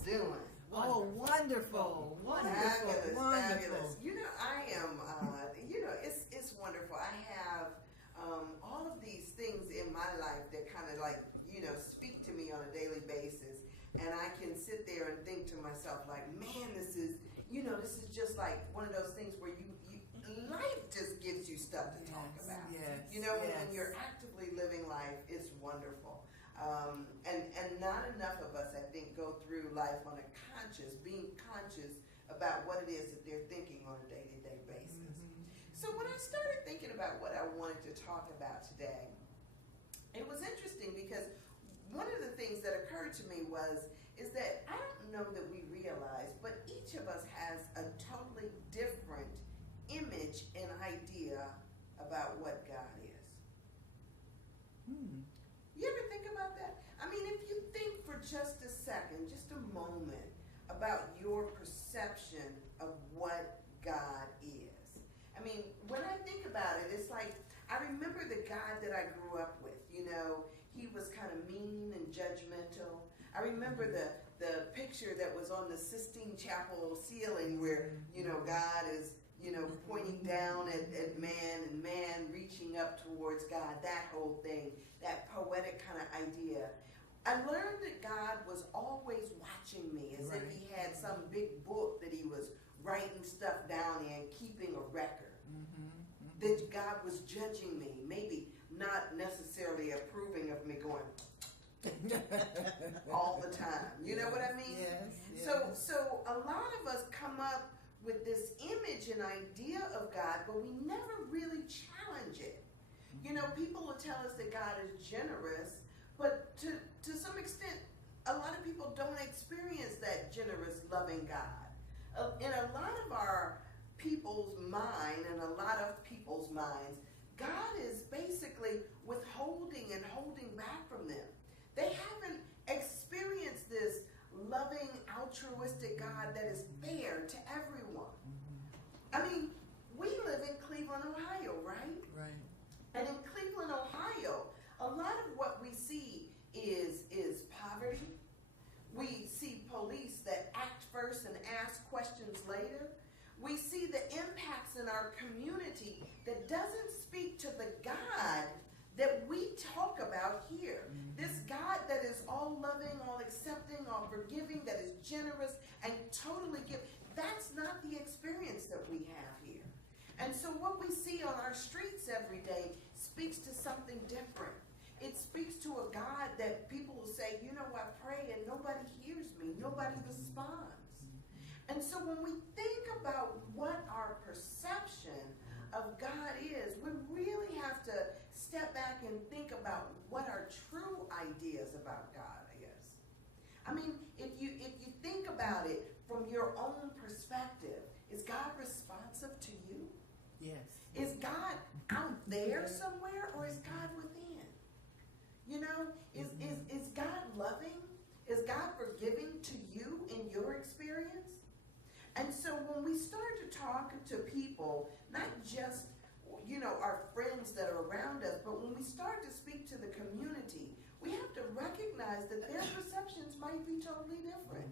doing? Oh, wonderful, wonderful, Fabulous, wonderful. fabulous. You know, I am, it's wonderful. I have all of these things in my life that kind of like, speak to me on a daily basis. And I can sit there and think to myself like, man, this is just like one of those things where life just gives you stuff to talk about. Yes, When you're actively living life, it's wonderful. And not enough of us, I think, go through life on a being conscious about what it is that they're thinking on a day-to-day basis. Mm-hmm. So when I started thinking about what I wanted to talk about today, it was interesting because one of the things that occurred to me is that I don't know that we realize, but each of us has a totally different image and idea about what God is. You ever think about that? I mean, if you think for just a second, just a moment, about your perception of what God is. I mean, when I think about it, it's like, I remember the God that I grew up with. He was kind of mean and judgmental. I remember the picture that was on the Sistine Chapel ceiling where, God is, pointing down at man and man reaching up towards God, that whole thing, that poetic kind of idea. I learned that God was always watching me as if he had some big book that he was writing stuff down in, keeping a record. That God was judging me, maybe not necessarily approving of me going all the time. You know what I mean? Yes. So a lot of us come up with this image and idea of God, but we never really challenge it. People will tell us that God is generous, but to some extent, a lot of people don't experience that generous, loving God. In a lot of our people's mind and a lot of people's minds, God is basically withholding and holding back from them. They haven't experienced this loving, altruistic God that is fair to everyone. I mean, we live in Cleveland, Ohio, right? Right. And in Cleveland, Ohio, a lot of what we see is poverty. We see police that act first and ask questions later. We see the impacts in our community that doesn't speak to the God that we talk about here. This God that is all loving, all accepting, all forgiving, that is generous and totally give. That's not the experience that we have here. And so what we see on our streets every day speaks to something different. It speaks to a God that people will say, I pray and nobody hears me, nobody responds. And so when we think about what our perception of God is, we really have to step back and think about what our true ideas about God is. I mean, if you think about it from your own perspective, is God responsive to you? Yes. Is God out there somewhere, or is God within? Is God loving? Is God forgiving to you in your experience? And so when we start to talk to people, not just, our friends that are around us, but when we start to speak to the community, we have to recognize that their perceptions might be totally different.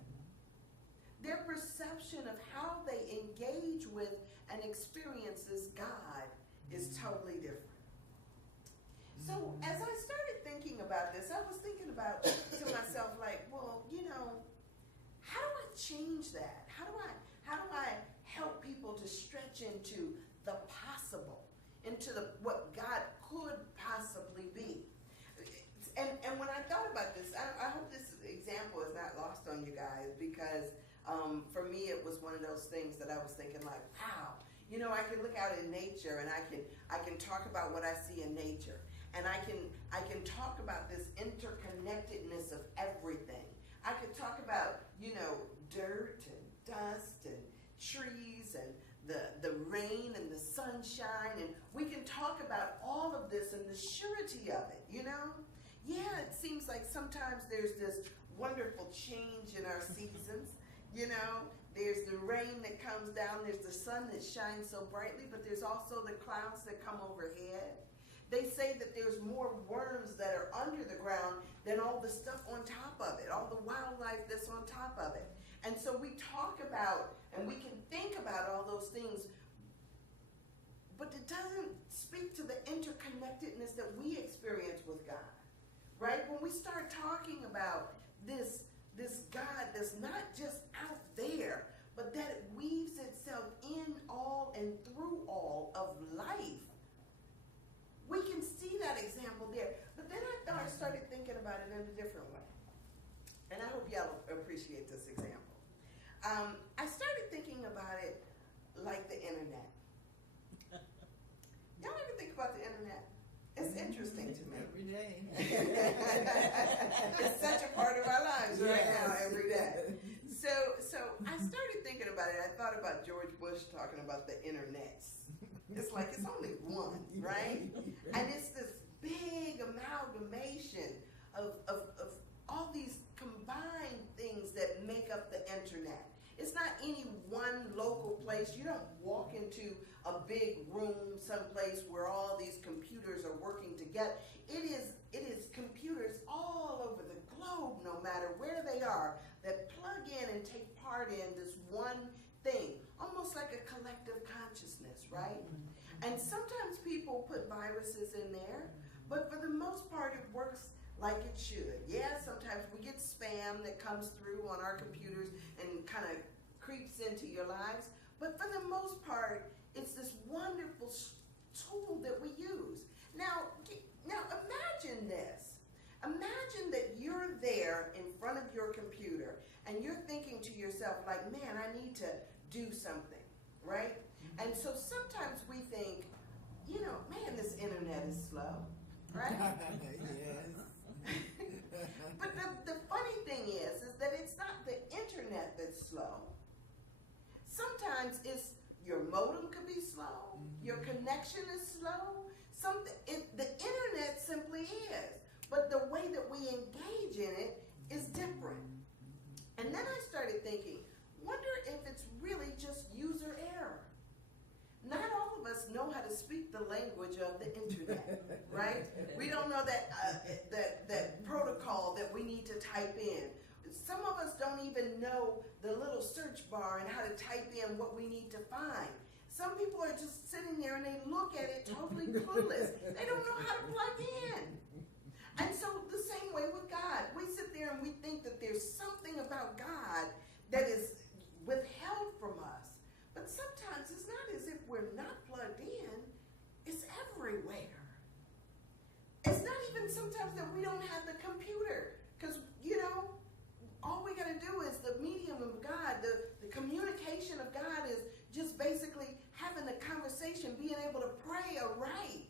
Their perception of how they engage with and experiences God is totally different. So as I started thinking about this, I was thinking about to myself like, well, how do I change that? How do I help people to stretch into the possible, into what God could possibly be? And when I thought about this, I hope this example is not lost on you guys, because for me it was one of those things that I was thinking like, wow, I can look out in nature and I can talk about what I see in nature, and I can talk about this interconnectedness of everything. I could talk about, dirt and dust and trees and the rain and the sunshine, and we can talk about all of this and the surety of it, Yeah, it seems like sometimes there's this wonderful change in our seasons, There's the rain that comes down, there's the sun that shines so brightly, but there's also the clouds that come overhead. They say that there's more worms that are under the ground than all the stuff on top of it, all the wildlife that's on top of it. And so we talk about, and we can think about all those things, but it doesn't speak to the interconnectedness that we experience with God, right? When we start talking about this God that's not just out there, but that it weaves itself in all and through all of life, we can see that example there. But then I started thinking about it in a different way. And I hope y'all appreciate this example. I started thinking about it like the internet. Y'all ever think about the internet? It's interesting to me. Every day. It's such a part of our lives right now, every day. So I started thinking about it. I thought about George Bush talking about the internets. It's like it's only one, right? And it's this big amalgamation of all these combined things that make up the internet. It's not any one local place. You don't walk into a big room someplace where all these computers are working together. It is computers all over the globe, no matter where they are, that plug in and take part in this one thing, almost like a collective consciousness, right? And sometimes people put viruses in there, but for the most part it works like it should. Yeah, sometimes we get spam that comes through on our computers and kind of creeps into your lives, but for the most part, it's this wonderful tool that we use. Now imagine this. Imagine that you're there in front of your computer and you're thinking to yourself like, man, I need to do something, right? And so sometimes we think, man, this internet is slow, right? Yes. But the funny thing is that it's not the internet that's slow. Sometimes it's your modem could be slow, your connection is slow. The internet simply is, but the way that we engage in it is different. And then I started thinking, wonder if it's really just user error. Not all of us know how to speak the language of the internet, right? We don't know that protocol that we need to type in. Some of us don't even know the little search bar and how to type in what we need to find. Some people are just sitting there and they look at it totally clueless. They don't know how to plug in. And so the same way with God, we sit there and we think that there's something about God that is withheld from us. But sometimes it's not as if we're not plugged in. It's everywhere. It's not even sometimes that we don't have the computer. Because, all we got to do is the medium of God, the communication of God is just basically having a conversation, being able to pray or write.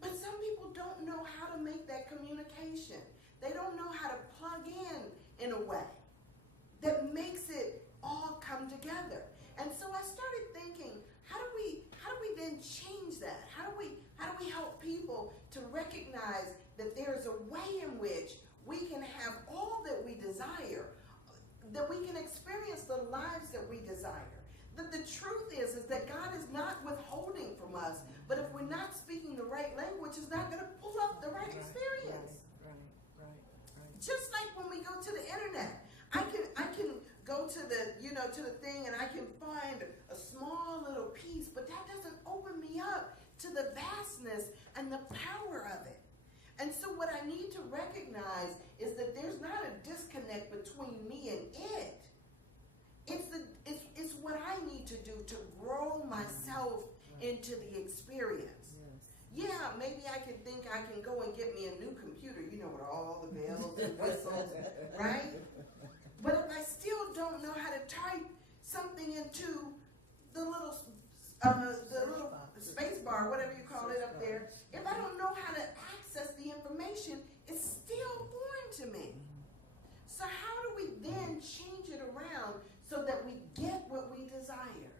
But some people don't know how to make that communication. They don't know how to plug in a way that makes it all come together. And so I started thinking, how do we then change that? How do we help people to recognize that there's a way in which we can have all that we desire, that we can experience the lives that we desire? That the truth is that God is not withholding from us, but if we're not speaking the right language, it's not going to pull up the right experience. Right. Just like when we go to the internet, I can go to the thing and I can find a small little piece, but that doesn't open me up to the vastness and the power of it. And so what I need to recognize is that there's not a disconnect between me and it. It's what I need to do to grow myself into the experience. Yes. Yeah, maybe I can think I can go and get me a new computer, with all the bells and whistles, right? But if I still don't know how to type something into the little space bar, whatever you call it up there, if I don't know how to access the information, it's still foreign to me. So how do we then change it around so that we get what we desire?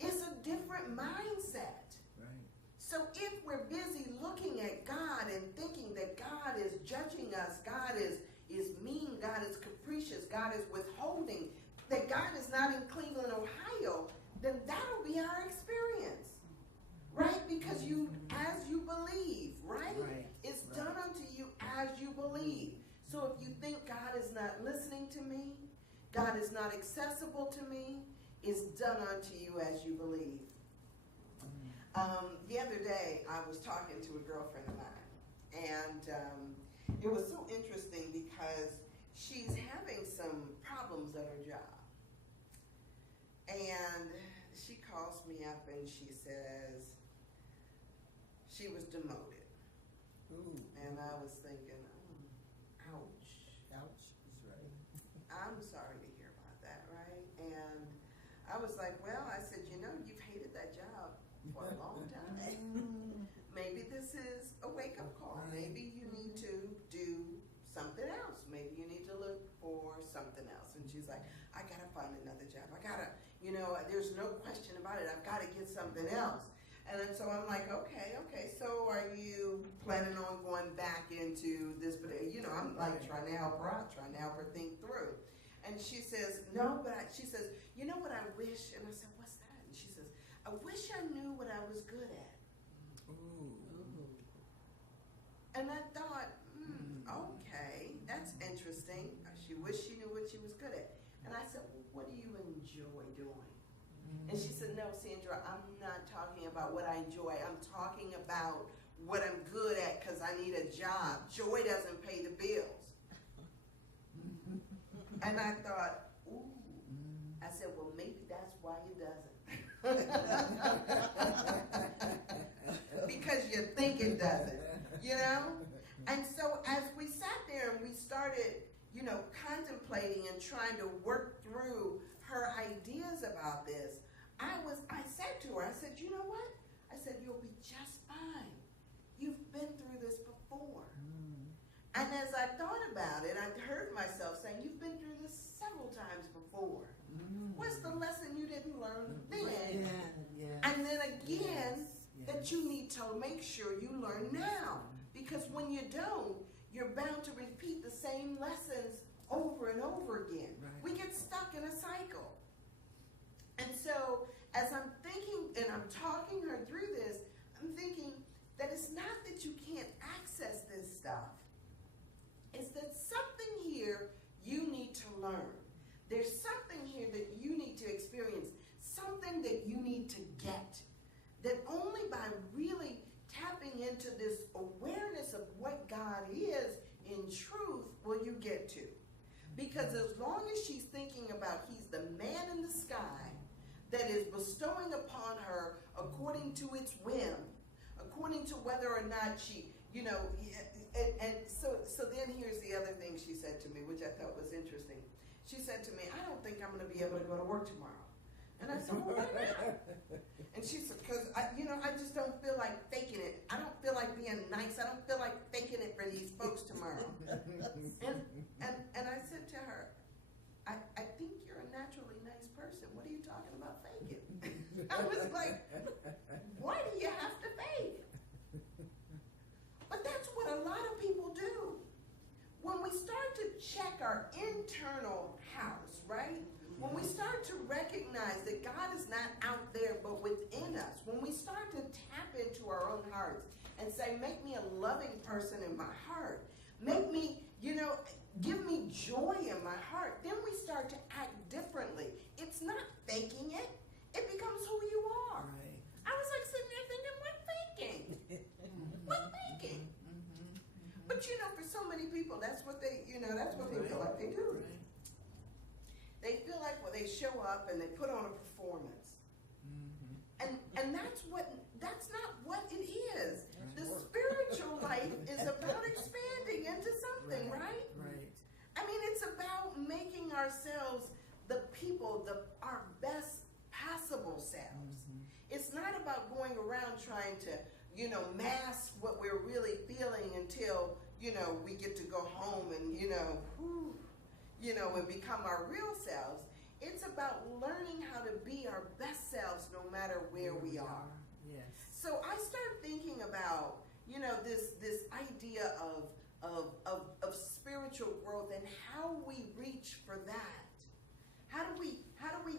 It's a different mindset. Right. So if we're busy looking at God and thinking that God is judging us, God is mean, God is capricious, God is withholding, that God is not in Cleveland, Ohio, then that'll be our experience. Right? Because as you believe, right? It's done unto you as you believe. So if you think God is not listening to me, God is not accessible to me, is done unto you as you believe. The other day, I was talking to a girlfriend of mine, and it was so interesting because she's having some problems at her job. And she calls me up and she says she was demoted. Ooh. And I was thinking, ouch. Ouch is right. I'm sorry to hear about that, right? And I was like, well, I said, you've hated that job for a long time. Maybe this is a wake-up call. Maybe you need to do something else. Maybe you need to look for something else. And she's like, I gotta find another job. I gotta, there's no question about it. I've gotta get something else. And then so I'm like, okay. So are you planning on going back into this? But I'm like trying to help her out, trying to help her think through. And she says, no, but she says, you know what I wish? And I said, what's that? And she says, I wish I knew what I was good at. Ooh. And I thought, okay, that's interesting. She wished she knew what she was good at. And I said, well, what do you enjoy doing? And she said, no, Sandra, I'm not talking about what I enjoy. I'm talking about what I'm good at because I need a job. Joy doesn't pay the bills. And I thought, ooh. I said, well, maybe that's why it doesn't. Because you think it doesn't, And so as we sat there and we started, contemplating and trying to work through her ideas about this, I said to her, I said, you know what? I said, you'll be just fine. You've been through this before. And as I thought about it, I heard myself saying, you've been through this several times before. What's the lesson you didn't learn then? And then again, that you need to make sure you learn now. Because when you don't, you're bound to repeat the same lessons over and over again. Right. We get stuck in a cycle. And so as I'm thinking and I'm talking her through this, I'm thinking that it's not that you can't access this stuff. It's that something here you need to learn. There's something here that you need to experience, something that you need to get. That only by really tapping into this awareness of what God is in truth will you get to. Because as long as she's thinking about he's the man in the sky that is bestowing upon her according to its whim, according to whether or not she, and so then here's the other thing she said to me, which I thought was interesting. She said to me, I don't think I'm going to be able to go to work tomorrow. And I said, well, why not? And she said, because, I just don't feel like faking it. I don't feel like being nice. I don't feel like faking it for these folks tomorrow. And I said to her, I think you're a naturally nice person. What are you talking about faking? I was like, why do you have to fake? But that's what a lot of people do. When we start to check our internal house, right? When we start to recognize that God is not out there but within us, when we start to tap into our own hearts and say, make me a loving person in my heart, make me, give me joy in my heart, then we start to act differently. It's not faking it. It becomes who you are. Right. I was like sitting there thinking, what faking? What faking? But for so many people, that's what they, that's what they feel like they do. Right. They feel like they show up and they put on a performance. And that's not what it is. The spiritual life is about expanding into something, right? Right. I mean, it's about making ourselves the people, our best possible selves. It's not about going around trying to, mask what we're really feeling until, we get to go home and, and become our real selves. It's about learning how to be our best selves no matter where we are. Yes. So I started thinking about, this idea of spiritual growth and how we reach for that. How do we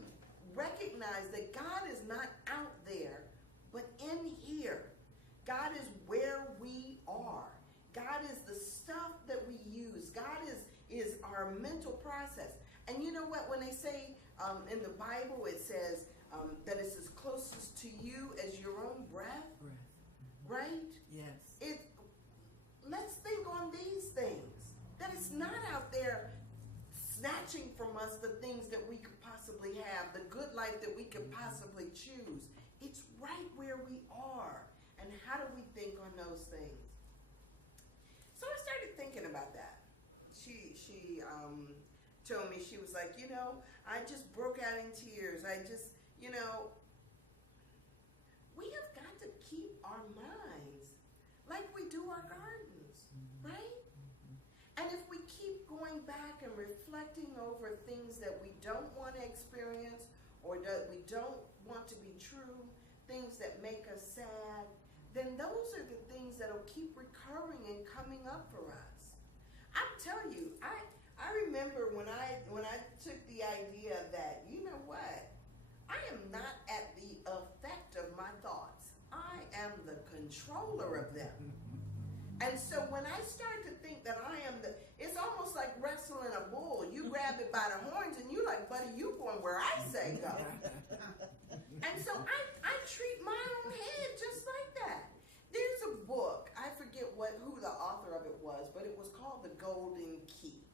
recognize that God is not out there, but in here? God is where we are. God is the stuff that we use. God is our mental process. And you know what? When they say in the Bible, it says that it's as closest to you as your own breath, right? Yes. Let's think on these things. That it's not out there snatching from us the things that we could possibly have, the good life that we could possibly choose. It's right where we are. And how do we think on those things? So I started thinking about that. She told me, she was like, I just broke out in tears. We have got to keep our minds like we do our gardens, right? And if we keep going back and reflecting over things that we don't want to experience or that we don't want to be true, things that make us sad, then those are the things that will keep recurring and coming up for us. I'm telling you, I remember when I took the idea that, you know what, I am not at the effect of my thoughts. I am the controller of them. And so when I start to think that I am it's almost like wrestling a bull. You grab it by the horns and you're like, buddy, you going where I say go. And so I treat my own head just like that. There's a book, I forget who the author of it was, but it was called The Golden Key.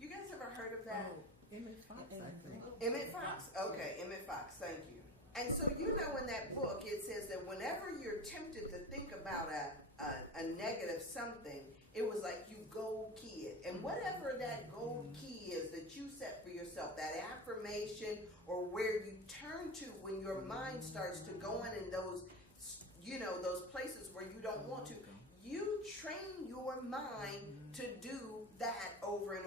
You guys ever heard of that? Oh, Emmett Fox, I think. Emmett Fox? Okay, Emmett Fox, thank you. And so in that book, it says that whenever you're tempted to think about a negative something, it was like you gold key it. And whatever that gold key is that you set for yourself, that affirmation or where you turn to when your mind starts to go in those, those places where you don't want to, you train your mind to do that over and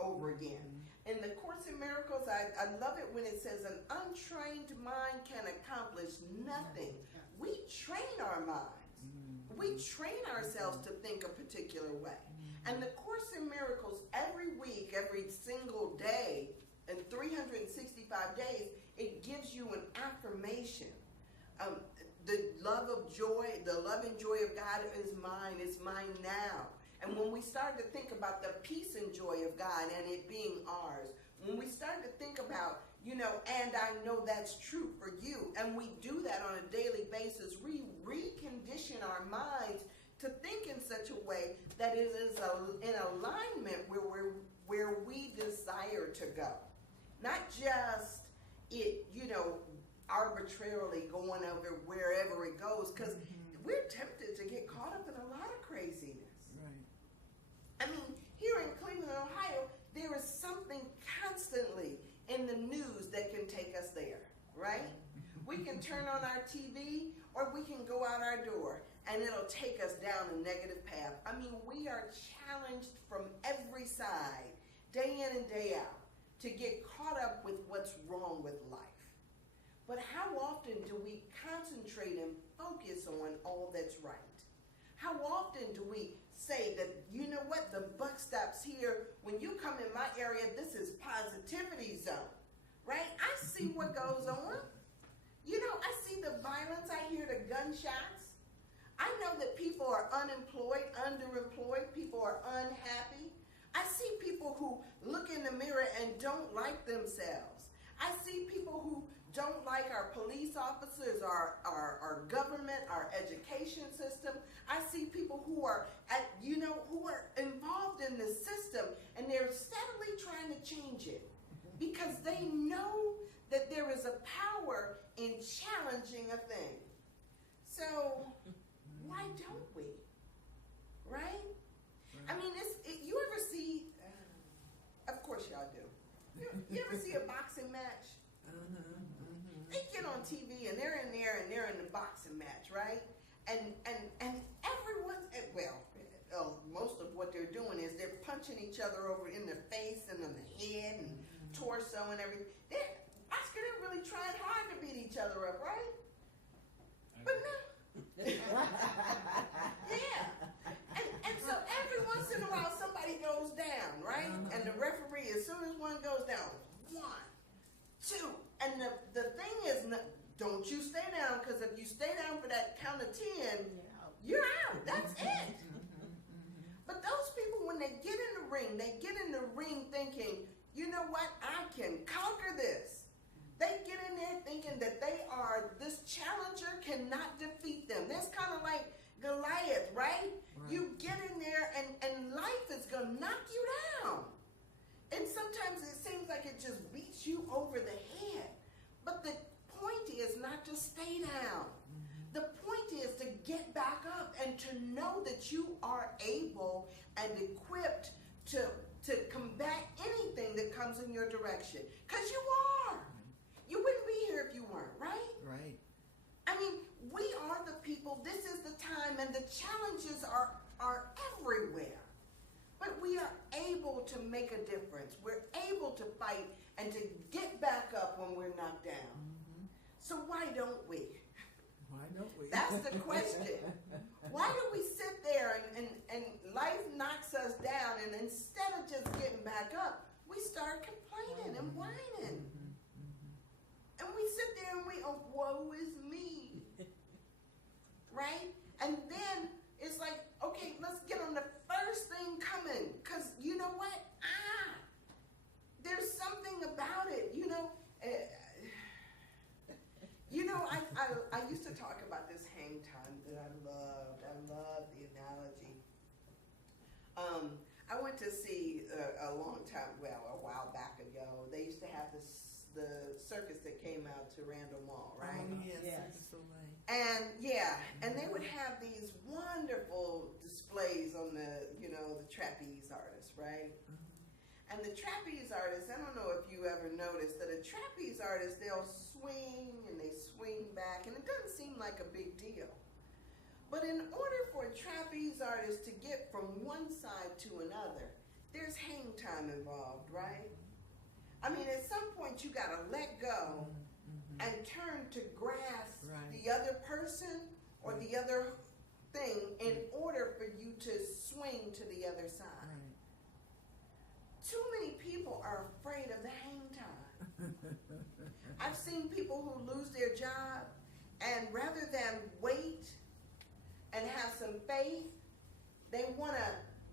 over again. In the Course in Miracles, I love it when it says an untrained mind can accomplish nothing. We train our minds. We train ourselves to think a particular way. And the Course in Miracles, every week, every single day, in 365 days, it gives you an affirmation. The love of joy, the love and joy of God is mine now. And when we start to think about the peace and joy of God and it being ours, when we start to think about, and I know that's true for you, and we do that on a daily basis, we recondition our minds to think in such a way that it is in alignment where we desire to go. Not just it, arbitrarily going over wherever it goes, because we're tempted to get caught up in a lot of craziness. Right. I mean, here in Cleveland, Ohio, there is something constantly in the news that can take us there, right? We can turn on our TV or we can go out our door and it'll take us down a negative path. I mean, we are challenged from every side, day in and day out, to get caught up with what's wrong with life. But how often do we concentrate and focus on all that's right? How often do we say that, you know what, the buck stops here. When you come in my area, this is positivity zone, right? I see what goes on. I see the violence. I hear the gunshots. I know that people are unemployed, underemployed. People are unhappy. I see people who look in the mirror and don't like themselves. I see people who don't like our police officers, our government, our education system. I see people who are who are involved in the system and they're steadily trying to change it because they know that there is a power in challenging a thing. So why don't we? Right? I mean, you ever see, of course y'all do. You ever see a boxing match? They get on TV and they're in there and they're in the boxing match, right? And everyone's, most of what they're doing is they're punching each other over in the face and in the head and torso and everything. They're really trying hard to beat each other up, right? But no. Yeah. And so every once in a while somebody goes down, right? And the referee, as soon as one goes down, 1, 2, and the thing is, don't you stay down, because if you stay down for that count of 10, you're out. That's it. But those people, when they get in the ring thinking, you know what? I can conquer this. They get in there thinking that they are, this challenger cannot defeat them. That's kind of like Goliath, right? You get in there and life is going to knock you down. And sometimes it seems like it just beats you over the head. But the point is not to stay down. The point is to get back up and to know that you are able and equipped to combat anything that comes in your direction. Because you are. You wouldn't be here if you weren't, right? Right. I mean, we are the people. This is the time, and the challenges are everywhere. But we are able to make a difference. We're able to fight and to get back up when we're knocked down. So why don't we? Why don't we? That's the question. Why do we sit there and life knocks us down, and instead of just getting back up, we start complaining and whining? And we sit there and we, oh, woe is me. Right? And then it's like, okay, let's get on the first thing coming. Because you know what? There's something about it. I used to talk about this hang time that I loved. I love the analogy. I went to see a while back ago, they used to have the circus that came out to Randall Mall, right? Yes. And they would have these wonderful displays on the trapeze artists, right? And the trapeze artists, I don't know if you ever noticed that a trapeze artist, they'll swing and they swing back, and it doesn't seem like a big deal. But in order for a trapeze artist to get from one side to another, there's hang time involved, right? I mean, at some point you gotta let go and turn to grasp the other person or the other thing in order for you to swing to the other side. Too many people are afraid of the hang time. I've seen people who lose their job, and rather than wait and have some faith, they want to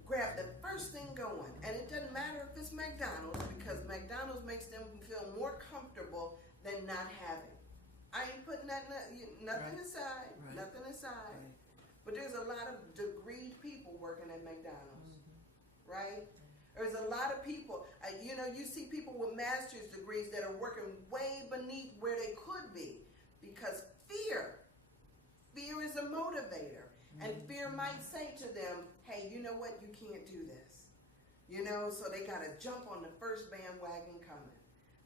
grab the first thing going. And it doesn't matter if it's McDonald's, because McDonald's makes them feel more comfortable than not having. I ain't putting nothing aside, nothing aside. But there's a lot of degreed people working at McDonald's, right? There's a lot of people, you see people with master's degrees that are working way beneath where they could be, because fear is a motivator. And fear might say to them, hey, you know what, you can't do this. So they got to jump on the first bandwagon coming.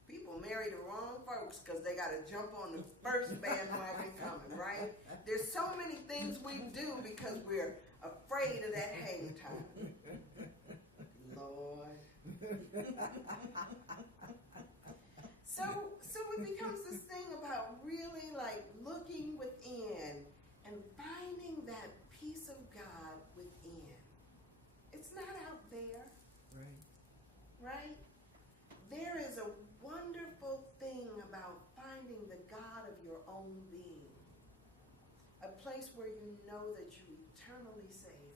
People marry the wrong folks because they got to jump on the first bandwagon coming, right? There's so many things we do because we're afraid of that hang time. Lord. So it becomes this thing about really like looking within and finding that peace of God within. It's not out there. Right? There is a wonderful thing about finding the God of your own being. A place where you know that you're eternally safe.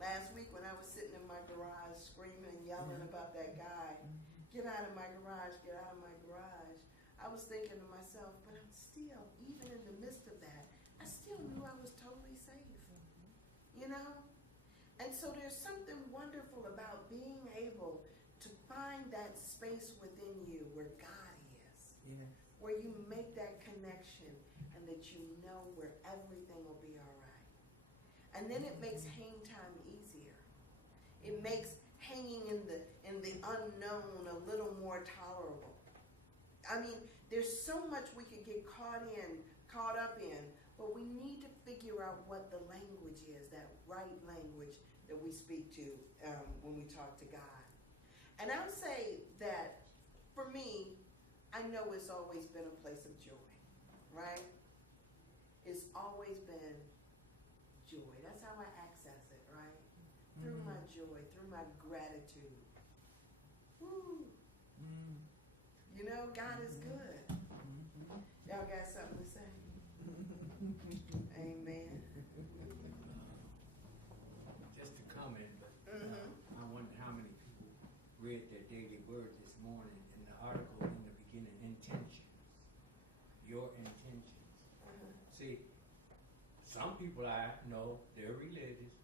Last week when I was sitting in my garage screaming and yelling about that guy, get out of my garage, get out of my garage, I was thinking to myself, but I'm still, even in the midst of that, I still knew I was totally safe. And so there's something wonderful about being able to find that space within you where God is. Where you make that connection and that you know where everything will be all right. And then it makes hang time easier. It makes hanging in the unknown a little more tolerable. I mean, there's so much we could get caught up in, but we need to figure out what the language is, that right language that we speak to when we talk to God. And I would say that for me, I know it's always been a place of joy, right? It's always been joy. That's how I access it, right? Through my joy, through my gratitude. Woo! God is good. Y'all got something to say? Amen. Just a comment, but I wonder how many people read their daily word this morning. In the people I know, they're religious,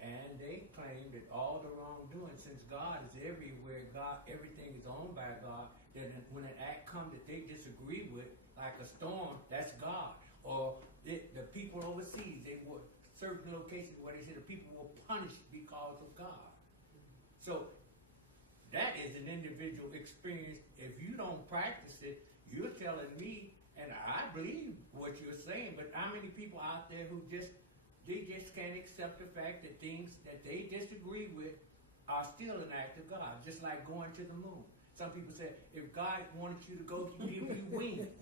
and they claim that all the wrongdoing, since God is everywhere, God, everything is owned by God, that when an act comes that they disagree with, like a storm, that's God. Or the people overseas, they were certain locations where they say the people were punished because of God. So that is an individual experience. If you don't practice it, you're telling me, and I believe what you're saying, but how many people out there who they just can't accept the fact that things that they disagree with are still an act of God, just like going to the moon. Some people say, if God wanted you to go, He give you wings.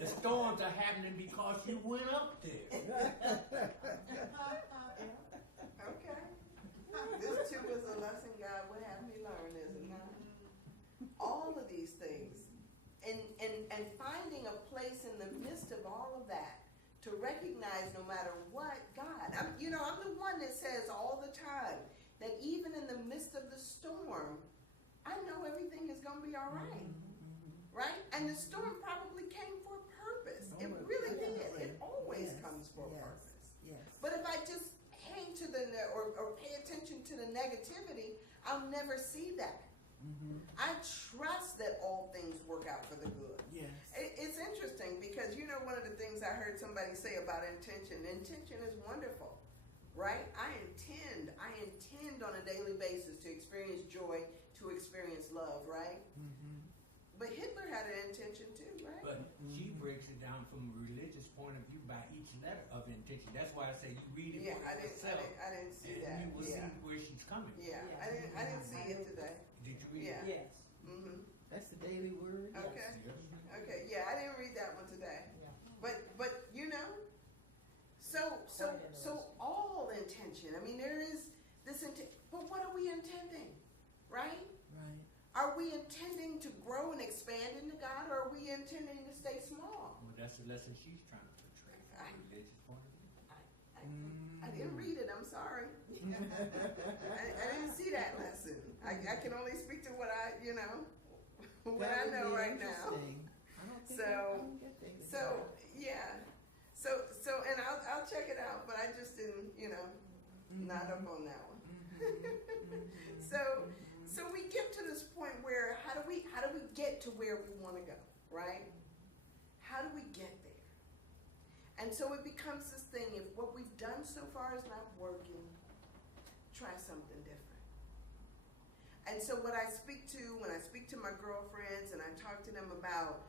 The storms are happening because you went up there. Okay. This too is a lesson God would have me learn, is it not? All of these things. And finding a place in the midst of all of that to recognize no matter what, God. I'm the one that says all the time that even in the midst of the storm, I know everything is going to be all right. Right? And the storm probably came for a purpose. It really did. It always comes for a purpose. Yes. But if I just hang to or pay attention to the negativity, I'll never see that. Mm-hmm. I trust that all things work out for the good. Yes. It's interesting because, one of the things I heard somebody say about intention is wonderful, right? I intend on a daily basis to experience joy, to experience love, right? Mm-hmm. But Hitler had an intention too, right? But she breaks it down from a religious point of view by each letter of intention. That's why I say you read it I didn't see that. And you will see where she's coming. Yeah, I didn't see it today. Did you read it? Yes. Mm-hmm. That's the daily word. Okay. Yes. Okay. Yeah, I didn't read that one today. Yeah. But so all intention. I mean, there is this intent. But what are we intending? Right? Right. Are we intending to grow and expand into God, or are we intending to stay small? Well, that's the lesson she's trying to portray from a religious point of view. I didn't read it. I'm sorry. I didn't see that lesson. I can only speak to what I know right now. So, and I'll check it out, but I just didn't, not up on that one. So we get to this point where how do we get to where we want to go, right? How do we get there? And so it becomes this thing, if what we've done so far is not working, try something different. And so when I speak to my girlfriends and I talk to them about,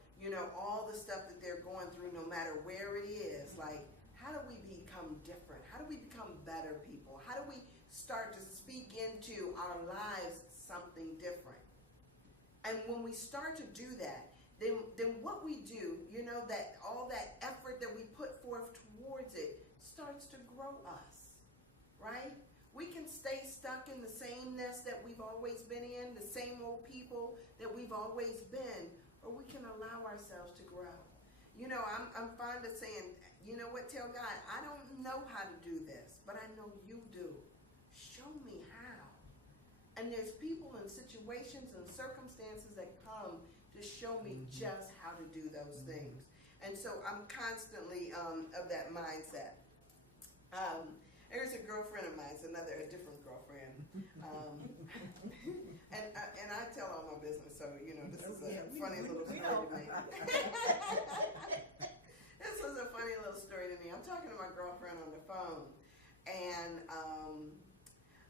all the stuff that they're going through, no matter where it is, like, how do we become different? How do we become better people? How do we start to speak into our lives something different? And when we start to do that, then what we do, that all that effort that we put forth towards it starts to grow us, right? We can stay stuck in the same nest that we've always been in, the same old people that we've always been, or we can allow ourselves to grow. I'm fond of saying, tell God, I don't know how to do this, but I know you do. Show me how. And there's people and situations and circumstances that come to show me just how to do those things. And so I'm constantly of that mindset. There's a girlfriend of mine, it's a different girlfriend. And I tell all my business, so, this is a funny little story to me. This is a funny little story to me. I'm talking to my girlfriend on the phone, and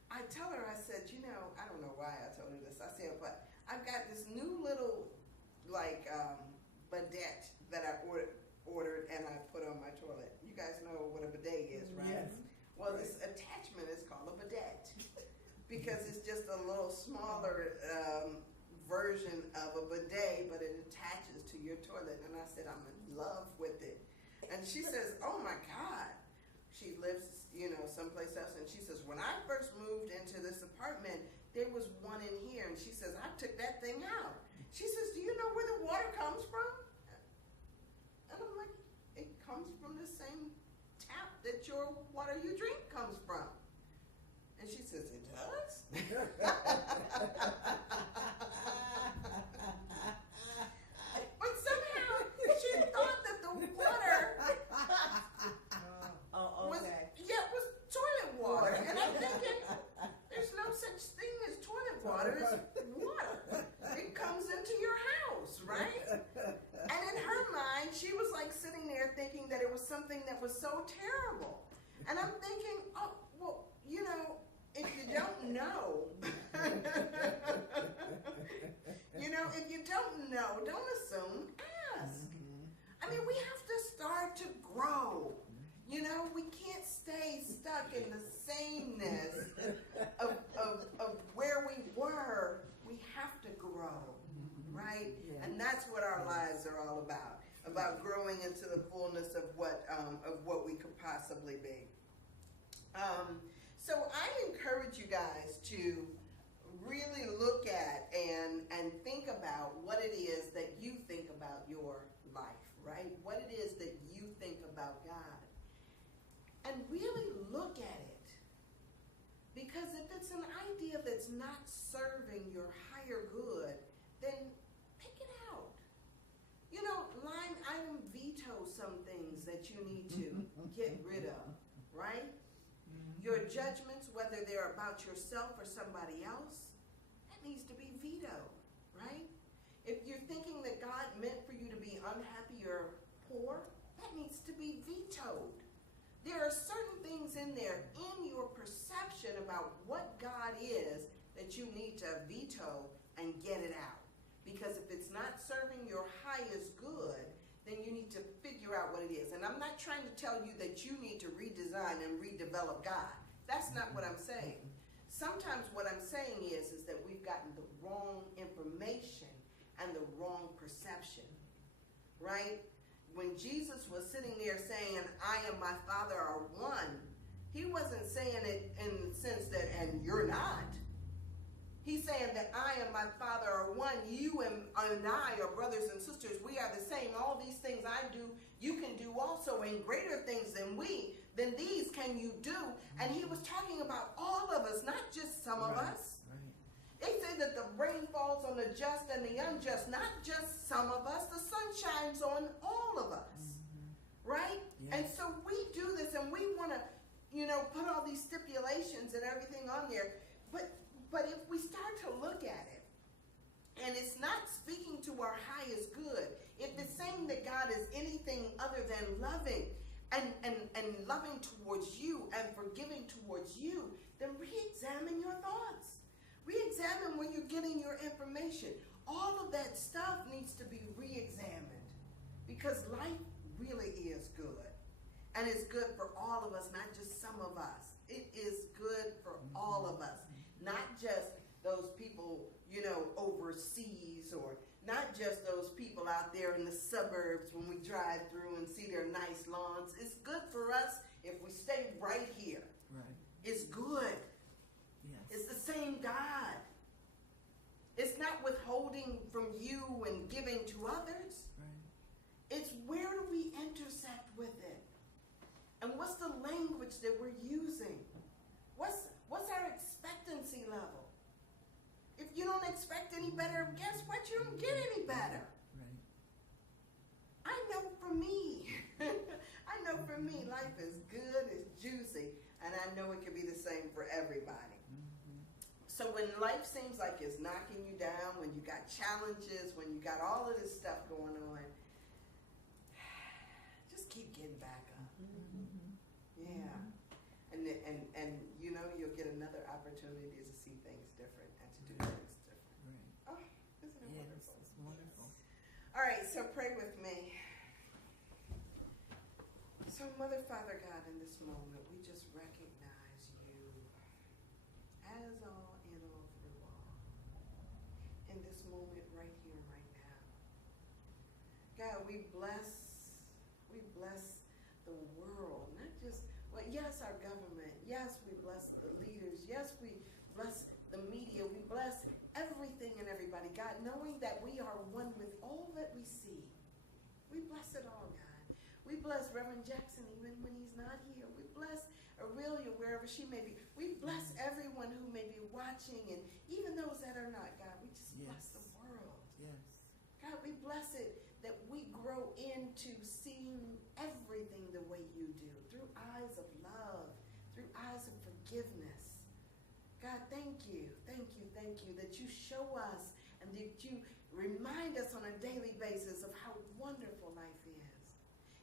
I tell her, I said, I don't know why I told her this. I said, but I've got this new little, bidet that I ordered and I put on my toilet. You guys know what a bidet is, right? Yes. Well, this attachment is called a bidet because it's just a little smaller version of a bidet, but it attaches to your toilet. And I said, I'm in love with it. And she says, oh my God. She lives, someplace else. And she says, when I first moved into this apartment, there was one in here. And she says, I took that thing out. She says, do you know where the water comes from? And I'm like, it comes from the same tap that your water you drink comes from. And she says, it does? But somehow she thought that the water was so terrible. And I'm thinking, oh, well, you know, if you don't know, you know, if you don't know, don't assume, ask. I mean, we have to start to grow. You know, we can't stay stuck in the sameness of where we were. We have to grow, right? Yeah. And that's what our lives are all about growing into the fullness of what we could possibly be. So I encourage you guys to really look at and think about what it is that you think about your life, right? What it is that you think about God. And really look at it. Because if it's an idea that's not serving your higher good, then pick it out. You know, line item veto some things that you need to get rid of, right? Your judgments, whether they're about yourself or somebody else, that needs to be vetoed, right? If you're thinking that God meant for you to be unhappy or poor, that needs to be vetoed. There are certain things in there in your perception about what God is that you need to veto and get it out. Because if it's not serving your highest good, then you need to figure out what it is. And I'm not trying to tell you that you need to redesign and redevelop God. That's not what I'm saying. Sometimes what I'm saying is that we've gotten the wrong information and the wrong perception, right? When Jesus was sitting there saying, I and my Father are one, he wasn't saying it in the sense that, and you're not. He's saying that I and my Father are one. You and I are brothers and sisters. We are the same. All these things I do, you can do also, and greater things than these can you do. And he was talking about all of us, not just some of us. They say that the rain falls on the just and the unjust, not just some of us. The sun shines on all of us, right? Yes. And so we do this, and we want to, you know, put all these stipulations and everything on there. But if we start to look at it, and it's not speaking to our highest good, if it's saying that God is anything other than loving and loving towards you and forgiving towards you, then re-examine your thoughts. Re-examine where you're getting your information. All of that stuff needs to be re-examined because life really is good. And it's good for all of us, not just some of us. It is good for all of us, not just those people, you know, overseas, or not just those people out there in the suburbs when we drive through and see their nice lawns. It's good for us if we stay right here. Right. It's good. Yes. It's the same God. It's not withholding from you and giving to others. Right. It's where do we intersect with it? And what's the language that we're using? What's our expectancy level? If you don't expect any better, guess what? You don't get any better. Right. I know for me, life is good, it's juicy, and I know it can be the same for everybody. So when life seems like it's knocking you down, when you got challenges, when you got all of this stuff going on, just keep getting back up. Yeah. And you know, you'll get another opportunity to see things different and to do things different. Right. Oh, isn't it Yes, wonderful? it's wonderful. All right, so pray with me. So Mother, Father God, in this moment, we just recognize you as all, in all, through all. In this moment, right here, right now. God, we bless the world, not just, well, yes, our government. Yes, we bless the leaders. Yes, we bless the media. We bless everything and everybody. God, knowing that we are one with all that we see. We bless it all, God. We bless Reverend Jackson even when he's not here. We bless Aurelia wherever she may be. We bless everyone who may be watching, and even those that are not, God. We just bless the world. Yes. God, we bless it that we grow into seeing everything the way you do, through eyes of love, through eyes of forgiveness. God, thank you that you show us and that you remind us on a daily basis of how wonderful life is.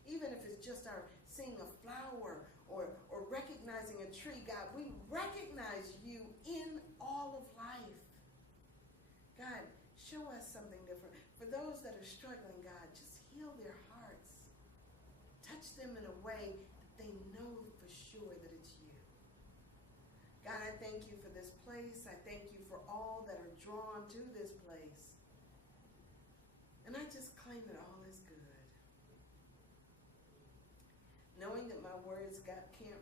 Even if it's just our seeing a flower or recognizing a tree, God, we recognize you in all of life. God, show us something different. For those that are struggling, God, just heal their hearts. Touch them in a way that they know for sure that it's you. God, I thank you for this place. I thank you for all that are drawn to this place. And I just claim that all is good. Knowing that my words, God, can't